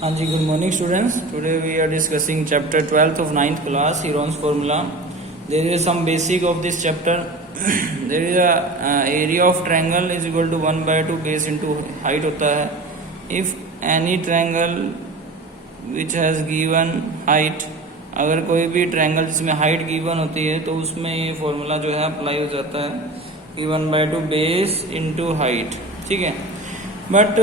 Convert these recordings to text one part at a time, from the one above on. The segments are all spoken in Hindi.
हाँ जी, good morning students. Today we are discussing chapter 12th of 9th class, Heron's formula. There is some basic of this chapter. There is a area of triangle is equal to 1 by 2 base into height होता है. If any triangle which has given height, अगर कोई भी ट्रायंगल जिसमें हाइट गिवन होती है तो उसमें ये फॉर्मूला जो है अप्लाई हो जाता है कि 1 by 2 बेस इंटू हाइट. ठीक है. बट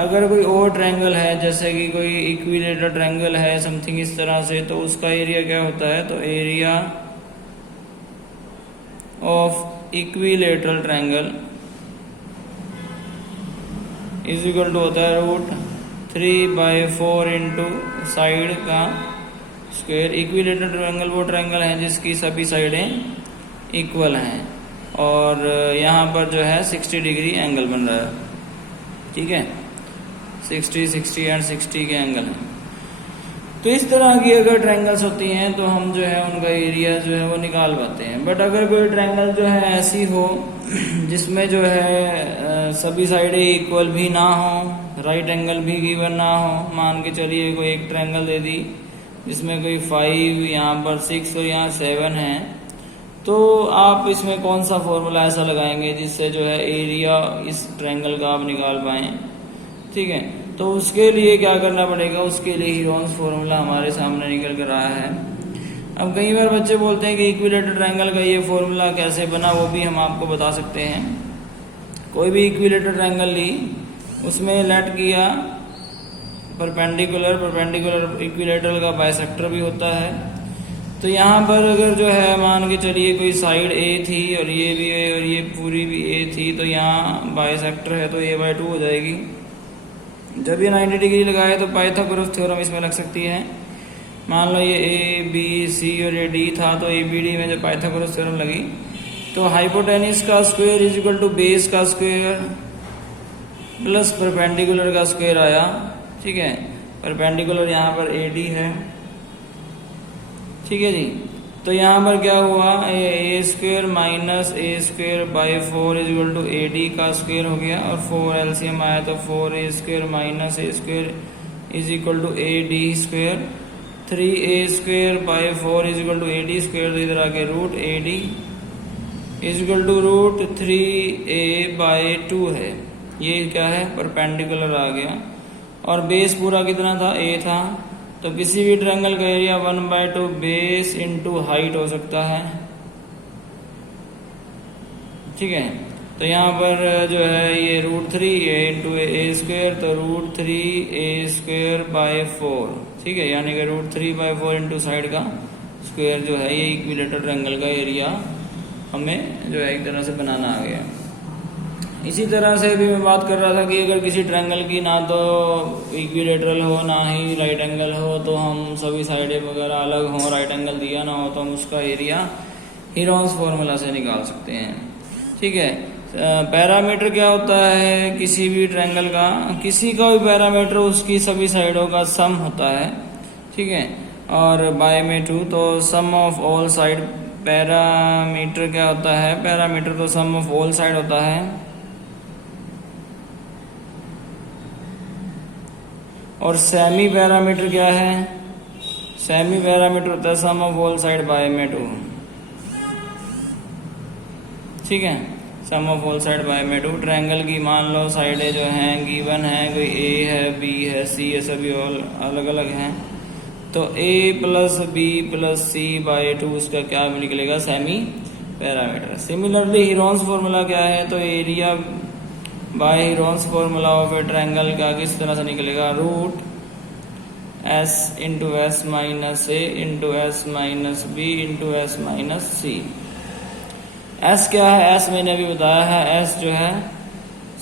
अगर कोई और ट्रायंगल है, जैसे कि कोई इक्विलेटरल ट्रायंगल है समथिंग इस तरह से, तो उसका एरिया क्या होता है, तो area of equilateral triangle is equal to होता है √3/4 इंटू साइड का स्क्वायर. इक्विलेटरल ट्रायंगल वो ट्रायंगल है जिसकी सभी साइडें इक्वल हैं और यहाँ पर जो है 60 डिग्री एंगल बन रहा है. ठीक है, 60 एंड 60 के एंगल हैं. तो इस तरह की अगर ट्रायंगल्स होती हैं तो हम जो है उनका एरिया जो है वो निकाल पाते हैं. बट अगर कोई ट्रायंगल जो है ऐसी हो जिसमें जो है सभी साइडें इक्वल भी ना हो, राइट एंगल भी गिवन ना हो, मान के चलिए कोई एक ट्रायंगल दे दी जिसमें कोई 5, यहाँ पर 6 और यहाँ 7 है, तो आप इसमें कौन सा फॉर्मूला ऐसा लगाएंगे जिससे जो है एरिया इस ट्रायंगल का आप निकाल पाएं. ठीक है, तो उसके लिए क्या करना पड़ेगा, उसके लिए हीरोन्स फॉर्मूला हमारे सामने निकल कर रहा है. अब कई बार बच्चे बोलते हैं कि इक्विलेटरल ट्रायंगल का ये फॉर्मूला कैसे बना, वो भी हम आपको बता सकते हैं. कोई भी इक्विलेटरल ट्रायंगल ली, उसमें लेट किया परपेंडिकुलर इक्विलेटरल का बाइसेक्टर भी होता है. तो यहाँ पर अगर जो है मान के चलिए कोई साइड ए थी और ये भी ए और ये पूरी भी ए थी, तो यहाँ बाइसेक्टर है तो a/2 हो जाएगी. जब ये 90 डिग्री लगाए तो पाइथागोरस थ्योरम इसमें लग सकती है. मान लो ये ए बी सी और ये डी था, तो ABD में जब पाइथागोरस थ्योरम लगी तो हाइपोटेनिस का square is equal to base का स्क्वायर प्लस परपेंडिकुलर का स्क्वायर आया. ठीक है, परपेंडिकुलर यहाँ पर AD है. ठीक है जी. तो यहाँ पर क्या हुआ, a² minus a²/4 is equal to AD का स्क्वायर हो गया और 4 LCM आया तो 4a² minus a² is equal to AD². 3a²/4 is equal to AD². तो इधर आके √AD is equal to √3a/2 है. ये क्या है, परपेंडिकुलर आ गया और बेस पूरा कितना था, a था. तो किसी भी ट्रायंगल का एरिया 1/2 बेस इंटू हाइट हो सकता है. ठीक है, तो यहाँ पर जो है ये √3 इंटू a², तो √3a²/4. ठीक है, यानी कि √3/4 इंटू साइड का स्क्वायर जो है, ये इक्विलेटरल ट्रायंगल का एरिया हमें जो है एक तरह से बनाना आ गया. इसी तरह से भी मैं बात कर रहा था कि अगर किसी ट्रायंगल की ना तो इक्विलेटरल हो ना ही राइट एंगल हो, तो हम सभी साइडें वगैरह अलग हों, राइट एंगल दिया ना हो, तो हम उसका एरिया हीरोन्स फॉर्मूला से निकाल सकते हैं. ठीक है. पैरामीटर क्या होता है किसी भी ट्रायंगल का, किसी का भी पैरामीटर उसकी सभी साइडों का सम होता है. ठीक है, और बाय में 2, तो सम ऑफ ऑल साइड. पैरामीटर क्या होता है, पैरामीटर तो सम ऑफ ऑल साइड होता है. और सेमी पैरामीटर क्या है, सेमी पैरामीटर होता है सम ऑफ ऑल साइड बाय में 2. ठीक है, सम ऑफ ऑल साइड बाय में 2. ट्रायंगल की मान लो साइडें जो हैं गिवन है, कोई A है, B है, C है, सभी ऑल अलग अलग हैं, तो A + B + C/2 उसका क्या निकलेगा, semi parameter. Similarly Heron's formula क्या है, तो area bye Heron's formula of a triangle का किस तरह से निकलेगा, √S into S minus A into S minus B into S minus C. S क्या है, S मैंने अभी बताया है, S जो है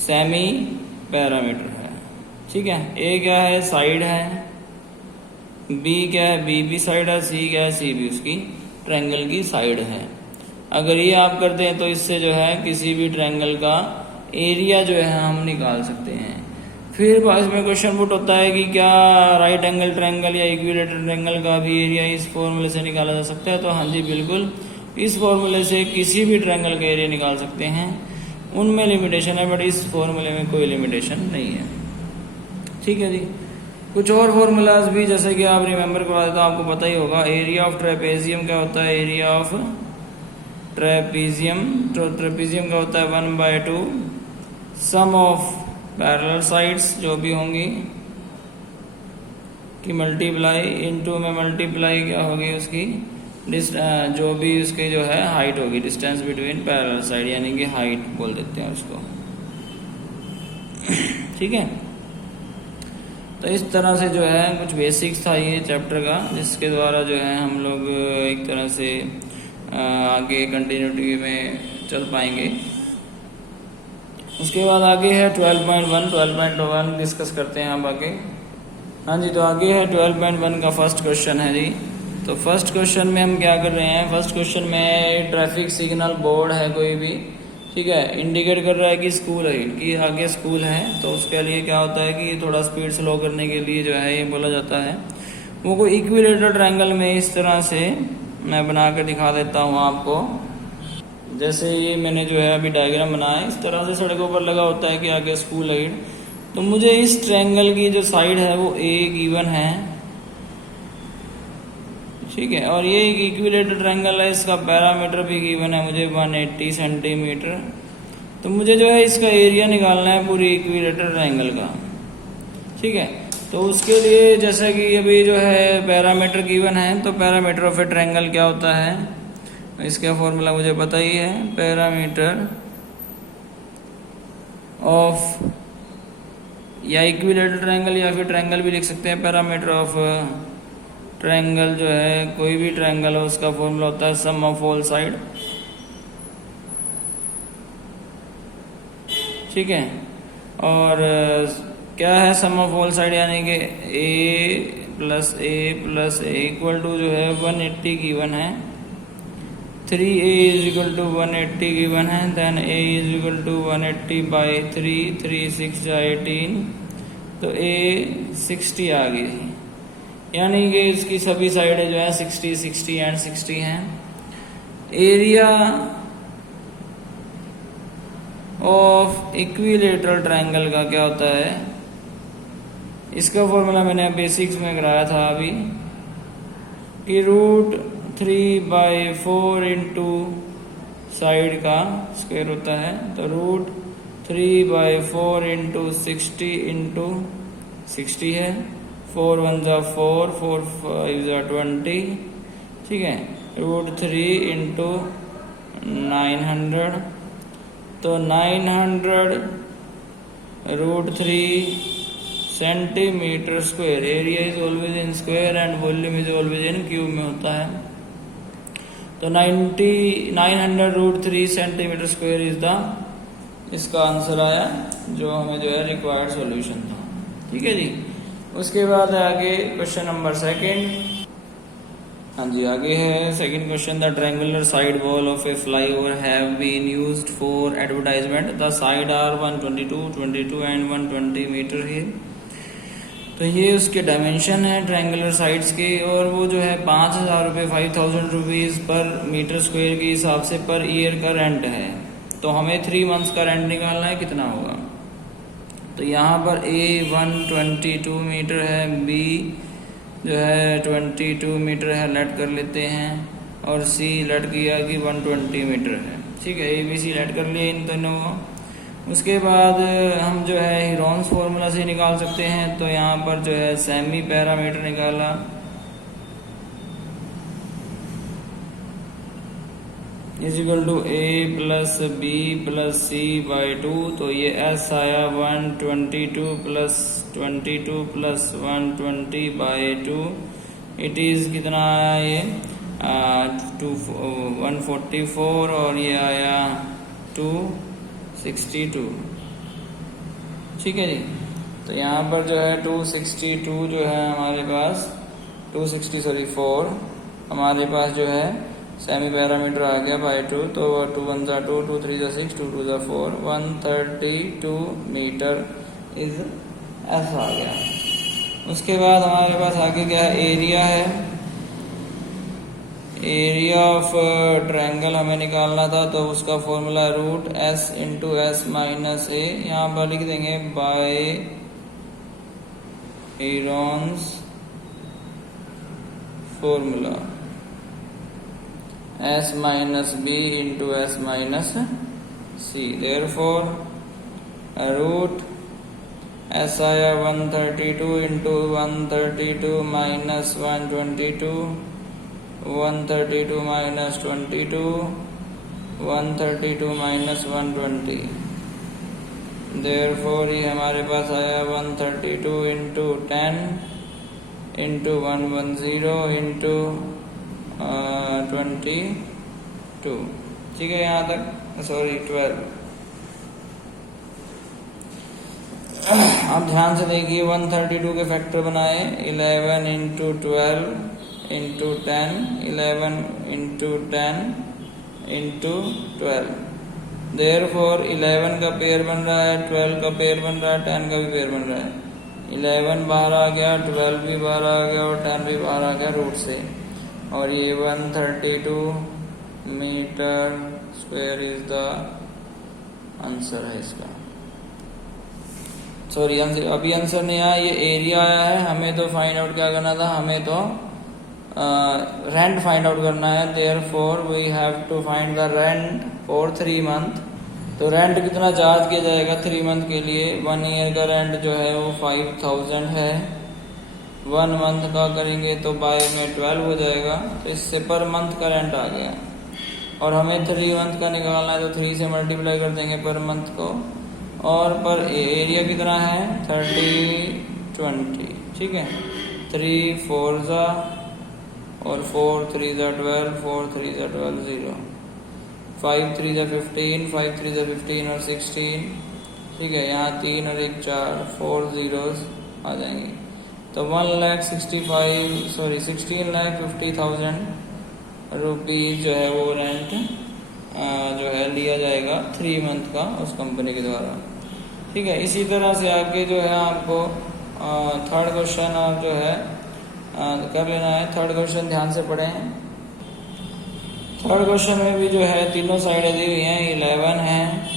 सेमी पैरामीटर है. ठीक है, A क्या है, साइड है. B क्या है, B भी साइड है. C क्या है, C भी उसकी ट्रायंगल की साइड है. अगर ये आप करते हैं तो इससे जो है किसी भी ट्रायंगल का एरिया जो है हम निकाल सकते हैं. फिर इसमें क्वेश्चन पुट होता है कि क्या राइट एंगल ट्रायंगल या इक्विलेटरल ट्रायंगल का भी एरिया इस फॉर्मूले से निकाला जा सकता है, तो हाँ जी बिल्कुल, इस फॉर्मूले से किसी भी ट्रायंगल का एरिया निकाल सकते हैं. उनमें लिमिटेशन है, बट इस फॉर्मूले में कोई लिमिटेशन नहीं है. ठीक है जी. कुछ और फॉर्मूलाज भी जैसे कि आप रिमेंबर करवा देते आपको पता ही होगा। एरिया ऑफ ट्रेपेजियम क्या होता है, एरिया ऑफ ट्रेपेजियम, तो ट्रेपेजियम का होता है 1/2 सम ऑफ पैरेलल साइड्स जो भी होंगी कि मल्टीप्लाई इनटू में मल्टीप्लाई क्या होगी उसकी जो भी उसकी जो है हाइट होगी, डिस्टेंस बिटवीन पैरेलल साइड, यानी कि हाइट बोल देते हैं उसको। ठीक है, तो इस तरह से जो है कुछ बेसिक्स था ये चैप्टर का, जिसके द्वारा जो है हम लोग एक तरह से आगे कंटिन्यूटी में चल पाएंगे। उसके बाद आगे है 12.1 डिस्कस करते हैं आप आगे। हाँ जी, तो आगे है 12.1 का फर्स्ट क्वेश्चन है जी। तो फर्स्ट क्वेश्चन में हम क्या कर रहे हैं, फर्स्ट क्वेश्चन में ट्रैफिक सिग्नल बोर्ड है कोई भी, ठीक है, इंडिकेट कर रहा है कि स्कूल है, कि आगे स्कूल है, तो उसके लिए क्या होता है कि थोड़ा स्पीड स्लो करने के लिए जो है ये बोला जाता है। वो कोई इक्विलेटरल ट्रायंगल में इस तरह से मैं बना कर दिखा देता हूँ आपको। जैसे ये मैंने जो है अभी डायग्राम बनाया है, इस तरह से सड़कों पर लगा होता है कि आगे स्कूल है। तो मुझे इस ट्रायंगल की जो साइड है वो ए गिवन है, ठीक है, और ये एक इक्विलेटरल ट्रायंगल है, इसका पैरामीटर भी गिवन है मुझे 180 सेंटीमीटर। तो मुझे जो है इसका एरिया निकालना है पूरी इक्विलेटरल ट्रायंगल का, ठीक है। तो उसके लिए जैसा कि अभी जो है पैरामीटर गिवन है, तो पैरामीटर ऑफ ए ट्रायंगल क्या होता है, इसका फॉर्मूला मुझे पता ही है। पैरामीटर ऑफ या इक्विलेटरल ट्रायंगल या फिर ट्रायंगल भी लिख सकते हैं, पैरामीटर ऑफ ट्रायंगल जो है कोई भी ट्रायंगल हो उसका फॉर्मूला होता है सम ऑफ ऑल साइड, ठीक है। और क्या है सम ऑफ ऑल साइड, यानी कि a plus a equal to जो है 180 गिवन है, 3a is equal to 180 given है, then a is equal to 180/3, 3 6 18, तो a 60 आ गई, यानी कि इसकी सभी साइडें जो है 60 60 एंड 60 हैं। एरिया ऑफ इक्विलेटरल ट्रायंगल का क्या होता है, इसका फॉर्मूला मैंने बेसिक्स में कराया था अभी कि √3/4 इंटू साइड का स्क्वायर होता है, तो √3/4 इंटू 60 इंटू 60 है, 4 1 जा 4, 4 5 जा 20, ठीक है, √3 इंटू 900, तो 900 √3 centimetre square. Area is always in square and volume is always in cube में होता है। तो 900 √3 सेंटीमीटर स्क्वायर इज द, इसका आंसर आया जो हमें जो है रिक्वायर्ड सॉल्यूशन था, ठीक है जी। उसके बाद आगे क्वेश्चन नंबर सेकंड। हाँ जी, आगे है second question. The triangular side wall of a flyover have been used for advertisement, the side are 122, 22 and 120 metre है। तो ये उसके डायमेंशन है ट्रायंगुलर साइड्स के, और वो जो है 5,000 रुपये 5,000 रुपीज़ पर मीटर स्क्वायर के हिसाब से पर ईयर का रेंट है। तो हमें 3 मंथ्स का रेंट निकालना है, कितना होगा। तो यहाँ पर A 122 मीटर है, B जो है 22 मीटर है, लेट कर लेते हैं, और C लेट किया कि 120 मीटर है, ठीक है। ABC लेट कर लिए इन दोनों। उसके बाद हम जो है हीरोन्स फॉर्मूला से निकाल सकते हैं। तो यहाँ पर जो है सेमी पैरामीटर निकाला, is equal to A plus B plus C/2, तो ये S आया 122 प्लस 22 प्लस 120/2, इट इज कितना आया ये 144, और ये आया 262, ठीक है जी। तो यहाँ पर जो है 262 जो है हमारे पास 4 हमारे पास जो है सेमी पैरामीटर आ गया बाय 2, तो 2 1 जा 2, 2 3 जा 6, 2 2 जा 4, 132 मीटर इज ऐसा आ गया। उसके बाद हमारे पास आगे क्या है, एरिया है। एरिया ऑफ ट्रायंगल हमें निकालना था, तो उसका formula √S into S minus A, यहाँ पर लिख देंगे bye Heron's formula S minus B into S minus C. Therefore root S आया 132 into 132 minus 122, 132 minus 22, 132 minus 120. Therefore ये हमारे पास आया 132 into 10 into 110 into 22. ठीक है यहाँ तक, सॉरी 12. अब ध्यान से देखिए 132 के फैक्टर बनाए 11 into 12 into 10, 11 into 10 into 12. Therefore 11 का पेयर बन रहा है, 12 का पेयर बन रहा है, 10 का भी पेयर बन रहा है. 11 बाहर आ गया, 12 भी बाहर आ गया और 10 भी बाहर आ गया रूट से. और ये 132 metre square is the answer है इसका. सॉरी अभी आंसर नहीं आया, ये एरिया आया है. हमें तो फाइंड आउट क्या करना था, हमें तो रेंट फाइंड आउट करना है. Therefore we have to find the rent for 3 month. तो रेंट कितना चार्ज किया जाएगा 3 मंथ के लिए. 1 ईयर का रेंट जो है वो 5000 है. 1 मंथ का करेंगे तो बाय में 12 हो जाएगा. तो इससे पर मंथ का रेंट आ गया. और हमें 3 मंथ का निकालना है तो 3 से मल्टीप्लाई कर देंगे पर मंथ को. और पर एरिया कितना है 30/20. ठीक है, 3 4 जा और 4 3 जा 12, 4 3 जा 12 0, 5 3 जा 15, 5 3 जा 15 और 16. ठीक है, यहाँ 3 और 1 4, 4 zeros आ जाएंगे. तो 16,50,000 रुपीज जो है वो रेंट जो है लिया जाएगा 3 मंथ का उस कंपनी के द्वारा. ठीक है, इसी तरह से आगे जो है आपको थर्ड क्वेश्चन आप जो है कर लेना है. थर्ड क्वेश्चन ध्यान से पढ़ें. थर्ड क्वेश्चन में भी जो है तीनों साइडें दी हुई हैं. 11 है,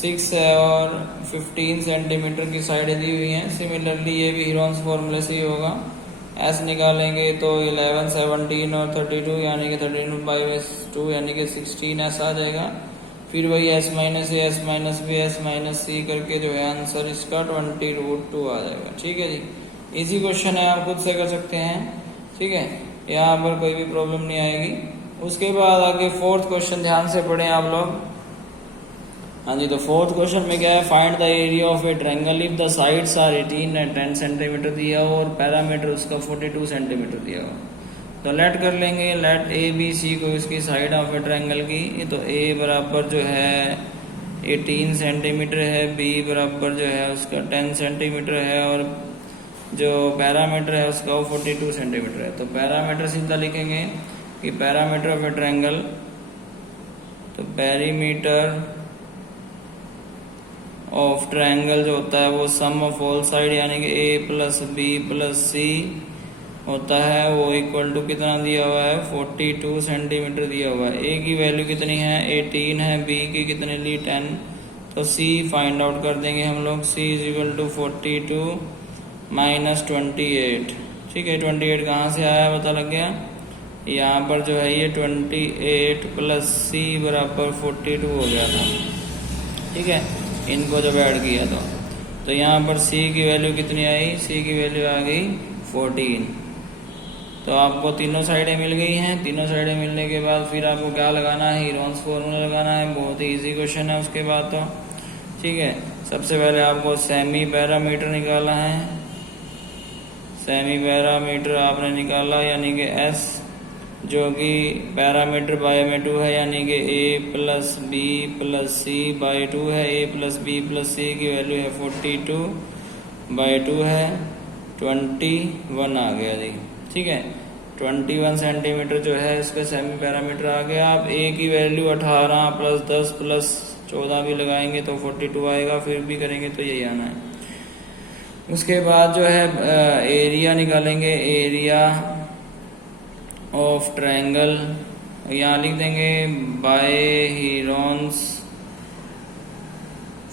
6 है और 15 सेंटीमीटर की साइडें दी हुई हैं. सिमिलरली ये भी हीरोन्स फॉर्मूले से ही होगा. एस निकालेंगे तो 11 17 और 32 यानी कि 32/2 यानी कि 16 एस आ जाएगा. फिर वही s minus a, s minus b, s minus c करके जो है आंसर इसका 20√2 आ जाएगा. ठीक है जी, इजी क्वेश्चन है, आप खुद से कर सकते हैं. ठीक है, यहाँ पर कोई भी प्रॉब्लम नहीं आएगी. उसके बाद आगे फोर्थ क्वेश्चन ध्यान से पढ़ें आप लोग. हाँ जी, तो फोर्थ क्वेश्चन में क्या है, find the area of a triangle if the sides are 18 and 10 centimetre दिया हो और पैरामीटर उसका 42 सेंटीमीटर दिया हो. तो लेट कर लेंगे, लेट ए बी सी को इसकी साइड ऑफ ए ट्रायंगल की. तो ए बराबर जो है 18 सेंटीमीटर है, बी बराबर जो है उसका 10 सेंटीमीटर है और जो पैरामीटर है उसका वो 42 सेंटीमीटर है. तो पैरामीटर सीधा लिखेंगे कि पैरामीटर ऑफ ए ट्रायंगल, तो पेरीमीटर ऑफ ट्रायंगल जो होता है वो सम ऑफ ऑल साइड यानी कि ए प्लस बी प्लस सी होता है. वो इक्वल टू कितना दिया हुआ है 42 सेंटीमीटर दिया हुआ है. ए की वैल्यू कितनी है 18 है, बी की कितने ली 10. तो सी फाइंड आउट कर देंगे हम लोग. सी इज इक्वल टू 42 माइनस 28. ठीक है, 28 कहाँ से आया पता लग गया. यहाँ पर जो है ये 28 प्लस सी बराबर 42 हो गया था. ठीक है, इनको जब ऐड किया तो यहाँ पर सी की वैल्यू कितनी आई, सी की वैल्यू आ गई 14. तो आपको तीनों साइडें मिल गई हैं. तीनों साइडें मिलने के बाद फिर आपको क्या लगाना है, हीरोन्स फॉर्मूला लगाना है. बहुत ही इजी क्वेश्चन है. उसके बाद तो ठीक है, सबसे पहले आपको सेमी पैरामीटर निकालना है. सेमी पैरामीटर आपने निकाला यानी कि एस जो कि पैरामीटर बाय में 2 है यानी कि ए प्लस बी प्लस सी बाय 2 है. ए प्लस बी प्लस सी की वैल्यू है 42/2 है, 21 आ गया जी. ठीक है, 21 सेंटीमीटर जो है इसका सेमी पैरामीटर आ गया. आप ए की वैल्यू 18 प्लस 10 प्लस 14 भी लगाएंगे तो 42 आएगा. फिर भी करेंगे तो यही आना है. उसके बाद जो है एरिया निकालेंगे. एरिया ऑफ ट्रायंगल यहाँ लिख देंगे बाय हीरोन्स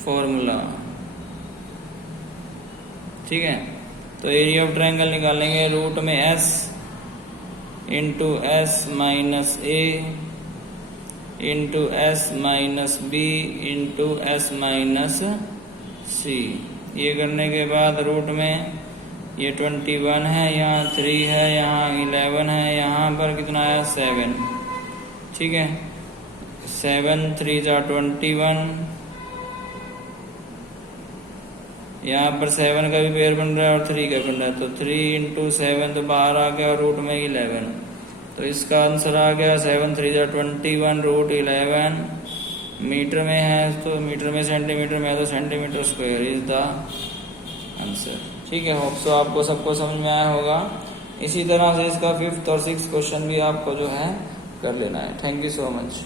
फॉर्मूला. ठीक है, तो एरिया ऑफ ट्रायंगल निकालेंगे रूट में s into s minus a into s minus b into s minus c. ये करने के बाद रूट में ये 21 है, यहाँ 3 है, यहाँ 11 है, यहाँ पर कितना है 7। ठीक है, 7 3 जा 21, यहाँ पर 7 का भी पेयर बन रहा है और 3 का बन रहा है, तो 3 इंटू 7 तो बाहर आ गया और रूट में 11। तो इसका आंसर आ गया 7 3 जा 21 रूट 11। मीटर में है तो मीटर में, सेंटीमीटर में है तो centimetre square is the answer. ठीक है, होप सो आपको सबको समझ में आया होगा। इसी तरह से इसका 5th और 6th क्वेश्चन भी आपको जो है कर लेना है। Thank you so much.